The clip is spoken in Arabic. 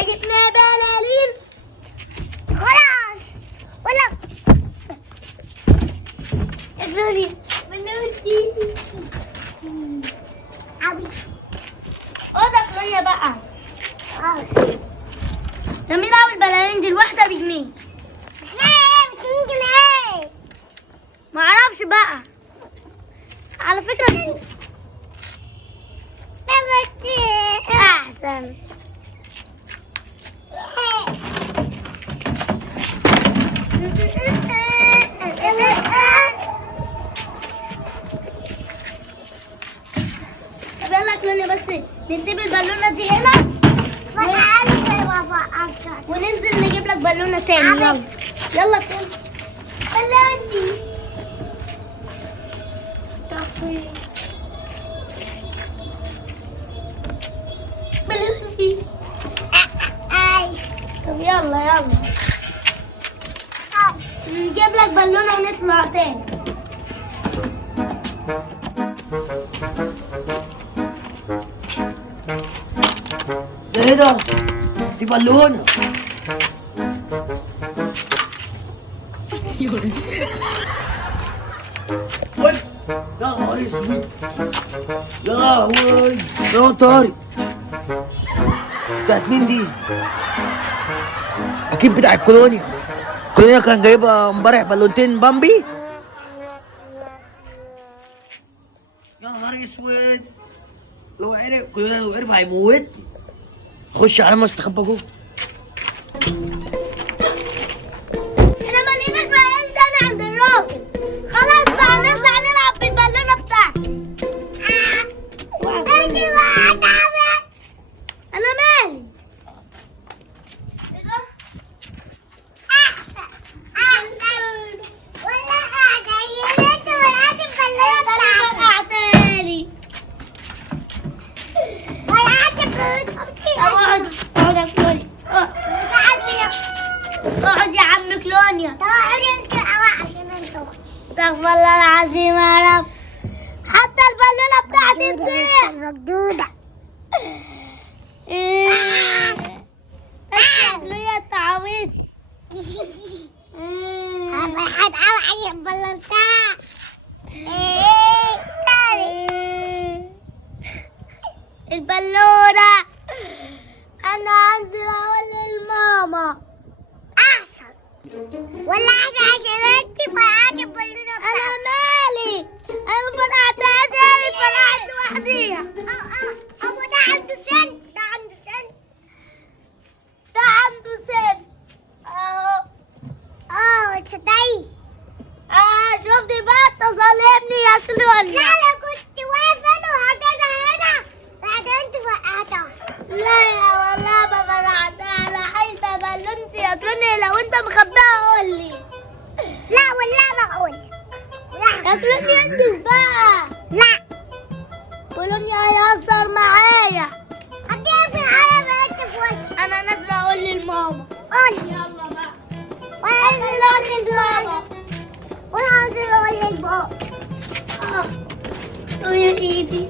احنا جبنا بلالين. خلاص ولا بلالين بلالين عبي اوضه كلونيا بقى. جميل قوي البلالين دي، الواحده بجنيه. ب2 جنيه معرفش بقى على فكره. احسن طب يلا كلونيا، بس نسيب البالونه دي هنا وننزل نجيب لك بالونه تاني. يلا يلا كلونيا بالونتي. بالونتي طب يلا يلا نجيب لك بالونه ونطلع تاني. ده ايه ده؟ دي بالونه. وين؟ يا نهار اسود. يا لهوي يا طارق، بتاعت مين دي؟ اكيد بتاع الكولونيا. الكولونيا كان جايبها امبارح بالونتين بامبي. يا نهار اسود، لو عرف كولونيا، لو عرف هيموتني. خش على ما استخبى جوه. احنا مليناش بلالين تاني عند الراجل. خلاص بقى نطلع نلعب بالبالونه بتاعتي. انا مالي؟ ايه ده؟ احسن ولا قاعده ولعت البالونه بتاعتي. اقعد اقعد يا كلونيا. اقعد يا عم كلونيا. اقعد انت عشان انت اختي. استغفر الله العظيم يا رب، حتى البالونه بتاعتي تضيع. مجدوده كلونيا اتعودت. حد قوي بلنتها. البالونه انا انزل اقول للماما احسن ولا احسن عشان انت فرقعت البالونه. انا مالي؟ انا ما فرقعتهاش، انا فرقعت لوحديها. ابو ده عنده سن، ده عنده سن، ده عنده سن اهو. تصدقي شفتي بقى انت ظالمني يا كلونيا. لا انا كنت واقفه انا وحطيتها هنا بعدين انت فرقعتها. لا يا والله ما فرقعتها، انا عايزه بالونتي يا كلونيا. لو انت مخبيها قول لي. لا والله ما اقول. لا يا كلونيا انزل بقى. لا كلونيا هيهزر معايا. هتقفل على بنت في وشي. انا نازله اقول للماما. قول يلا بقى. وانا نازله اقول للماما وانا نازله اقول للبابا. يا ايدي.